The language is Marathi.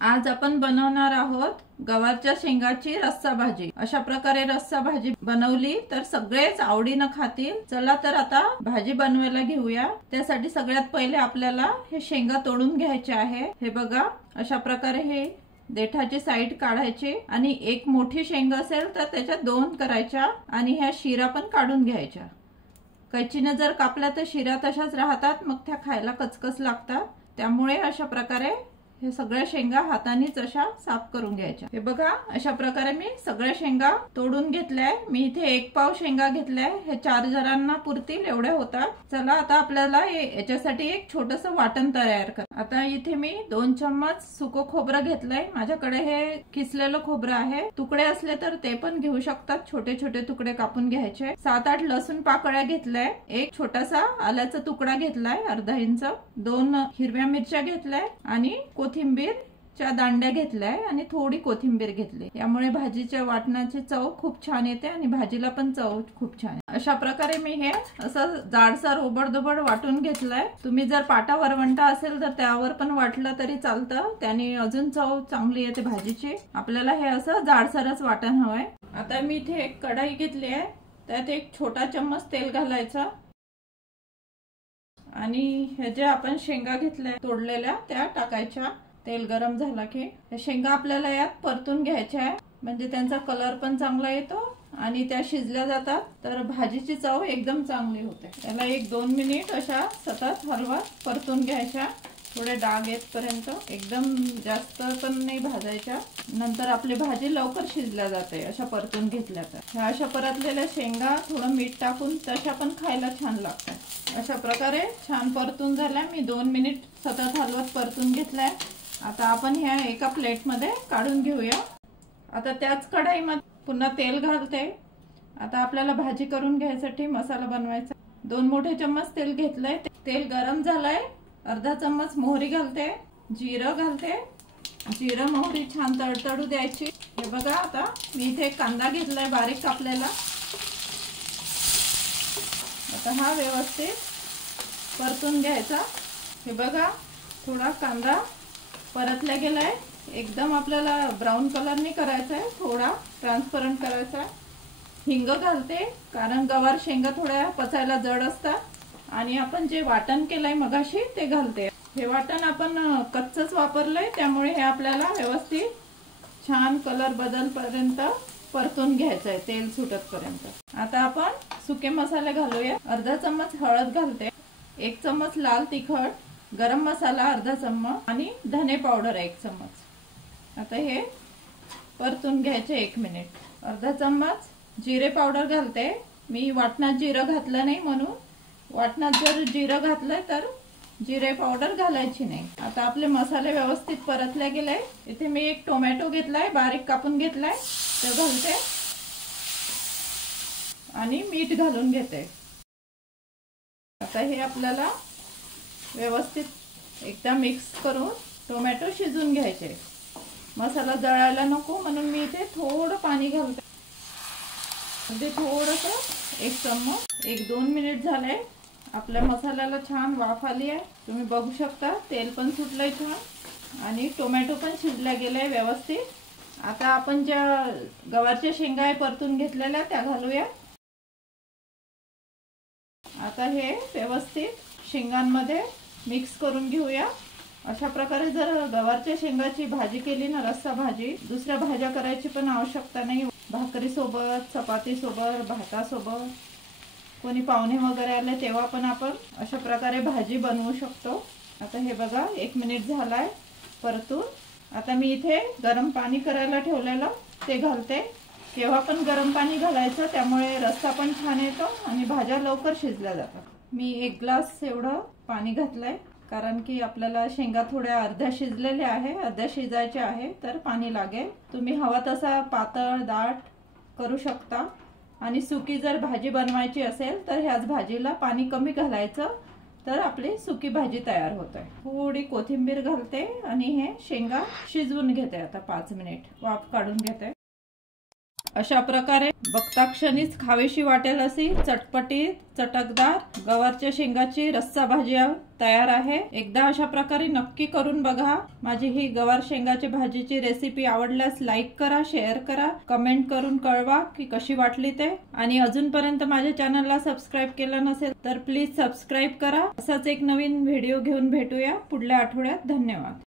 आज आपण बनवणार आहोत गवारच्या शेंगाची रस्सा भाजी। अशा प्रकारे रस्सा भाजी बनवली तर सगळेच आवडीने खातील। चला तर आता भाजी बनवायला घेऊया। त्यासाठी सगळ्यात पहिले आपल्याला हे शेंगा तोडून घ्यायचे आहे। हे बघा, अशा प्रकारे हे देठाची साईड काढायची आणि एक मोठी शेंग असेल तर त्याच्या दोन करायच्या आणि ह्या शिरा पण काढून घ्यायच्या। कैचीने जर कापल्या तर शिरा तशाच राहतात, मग त्या खायला कचकच लागतात। त्यामुळे अशा प्रकारे हे सगळ्या शेंगा हातानेच अशा साफ करून घ्यायच्या। हे बघा, अशा प्रकारे मी सगळ्या शेंगा तोडून घेतल्या। मी इथे 1 पाव शेंगा घेतलाय। हे 4 जणांना पुरतील एवढे होतात। चला आता आपल्याला याच्यासाठी एक छोटस वाटण तयार कर। आता इथे मी 2 चम्मच सुको खोबरं घेतलंय। माझ्याकडे हे किसलेलं खोबरं आहे। तुकडे असले तर ते पण घेऊ शकतात, छोटे छोटे तुकडे कापून घ्यायचे। 7-8 लसूण पाकळ्या घेतलाय। एक छोटासा आल्याचा तुकडा घेतलाय अर्धा इंच। 2 हिरव्या मिरच्या घेतलाय आणि कोथिंबीरच्या दांड्या घेतलाय आणि थोडी कोथिंबीर घेतली। यामुळे भाजीच्या वाटणाची चव खूप छान येते आणि भाजीला पण चव खूप छान। अशा प्रकारे मी हे असं जाडसर ओबडधोबड वाटून घेतलंय। तुम्ही जर पाटा वरवंटा असेल तर त्यावर पण वाटलं तरी चालतं, त्याने अजून चव चांगली येते भाजीची। आपल्याला हे असं जाडसरच वाटण हवंय। आता मी इथे एक कढाई घेतली आहे, त्यात एक छोटा चम्मच तेल घालायचं आणि हे जे आपण शेंगा घेतल्या तोडलेल्या त्या टाकायच्या। तेल गरम झाला की शेंगा आपल्याला यात परतून घ्यायच्या आहे, म्हणजे त्यांचा कलर पण चांगला येतो आणि त्या शिजल्या जातात तर भाजीची चव एकदम चांगली होते। त्याला 1-2 मिनिट अशा सतत हलवत परतून घ्यायच्या, थोडे डाग येतपर्यंत। एकदम जास्त पण नाही भाजायच्या, नंतर आपली भाजी लवकर शिजल्या जाते अशा परतून घेतल्या तर। ह्या अशा परतलेल्या शेंगा थोडं मीठ टाकून तशा पण खायला छान लागतात। अशा प्रकारे छान परतून झाल्या। मी 2 मिनिट सतत हलवत परतून घेतलाय। आता आपण ह्या एका प्लेट मध्ये काढून घेऊया। आता त्याच कढईमध्ये पुन्हा तेल घालते। आता आपल्याला भाजी करून घ्यायसाठी मसाला बनवायचा। 2 मोठे चम्मच तेल घेतलंय। तेल गरम झालंय। अर्धा चम्मच मोहरी घालते, जिरं घालते। जिरं मोहरी छान तडतडू द्यायची। हे बघा, आता मी इथे कांदा घेतलाय बारीक कापलेला। आता हा व्यवस्थित परतून घ्यायचा। हे बघा, थोडा कांदा परतला गेलाय। एकदम आपल्याला ब्राऊन कलर नाही करायचा आहे, थोडा ट्रान्सपरंट करायचा आहे। हिंग घालते, कारण गवार शेंगा थोड्या पचायला जड असतात आणि आपण जे वाटण केलंय मगाशी ते घालते। हे वाटण आपण कच्चच वापरलंय, त्यामुळे हे आपल्याला व्यवस्थित छान कलर बदलपर्यंत परतून घ्यायचंय, तेल सुटतपर्यंत। आता आपण सुके मसाले घालूया। अर्धा चम्मच हळद घालते, 1 चम्मच लाल तिखट, गरम मसाला अर्धा चम्मच आणि धने पावडर 1 चम्मच। आता हे परतून घ्यायचे 1 मिनिट। अर्धा चम्मच जिरे पावडर घालते। मी वाटणात जिरं घातलं नाही, म्हणून वाटणात जर जिरं घातलं तर जिरे पावडर घालायची नाही। आता आपले मसाले व्यवस्थित परतले गेले। इथे मी एक टोमॅटो घेतलाय, बारीक कापून घेतलाय, ते घालते आणि मीठ घालून घेते। आता हे आपल्याला व्यवस्थित एकदा मिक्स करून टोमॅटो शिजून घ्यायचे। मसाला जळायला नको म्हणून मी इथे थोडं पाणी घालते, म्हणजे थोडंसं 1 चम्मच। 1-2 मिनिट झाले। आपल्या मसाल्याला छान वाफ आली आहे, तुम्ही बघू शकता। तेल पण सुटलंय छान आणि टोमॅटो पण शिजला गेलाय व्यवस्थित। आता आपण ज्या गवारच्या शेंगा परतून घेतलेल्या त्या घालूया। आता हे व्यवस्थित शेंगांमध्ये मिक्स करून घेऊया। अशा प्रकारे जर गवारच्या शेंगाची भाजी केली ना, रस्सा भाजी, दुसऱ्या भाज्या करायची पण आवश्यकता नाही। भाकरी सोबत, चपाती सोबत, भातासोबत, कोणी पाहुणे वगैरे आले तेव्हा पण आपण अशा प्रकारे भाजी बनवू शकतो। आता हे बघा, 1 मिनिट झालाय परतून। आता मी इथे गरम पाणी करायला ठेवलेलं ते घालते। केव्हा पण गरम पाणी घालायचं, त्यामुळे रस्सा पण छान येतो आणि भाज्या लवकर शिजल्या जातात। मी 1 ग्लास एवढं पाणी घातलंय, कारण की आपल्याला शेंगा थोड्या अर्ध्या शिजलेल्या आहे, अर्ध्या शिजायच्या आहे, तर पाणी लागेल। तुम्ही हवा तसा पातळ दाट करू शकता आणि सुकी जर भाजी बनवायची असेल तर ह्याच भाजीला पाणी कमी घालायचं, तर आपली सुकी भाजी तयार होते। थोडी कोथिंबीर घालते आणि हे शेंगा शिजवून घेते। आता 5 मिनिट वाफ काढून घेते। अशा प्रकारे बघता क्षणीच खावीशी वाटेल अशी चटपटीत चटकदार गवारच्या शेंगाची रस्सा भाजी तयार आहे। एकदा अशा प्रकारे नक्की करून बघा। माझी ही गवार शेंगाची भाजीची रेसिपी आवडल्यास लाईक करा, शेअर करा, कमेंट करून कळवा की कशी वाटली ते। आणि अजूनपर्यंत माझ्या चॅनलला सबस्क्राईब केलं नसेल तर प्लीज सबस्क्राईब करा। असाच एक नवीन व्हिडिओ घेऊन भेटूया पुढल्या आठवड्यात। धन्यवाद।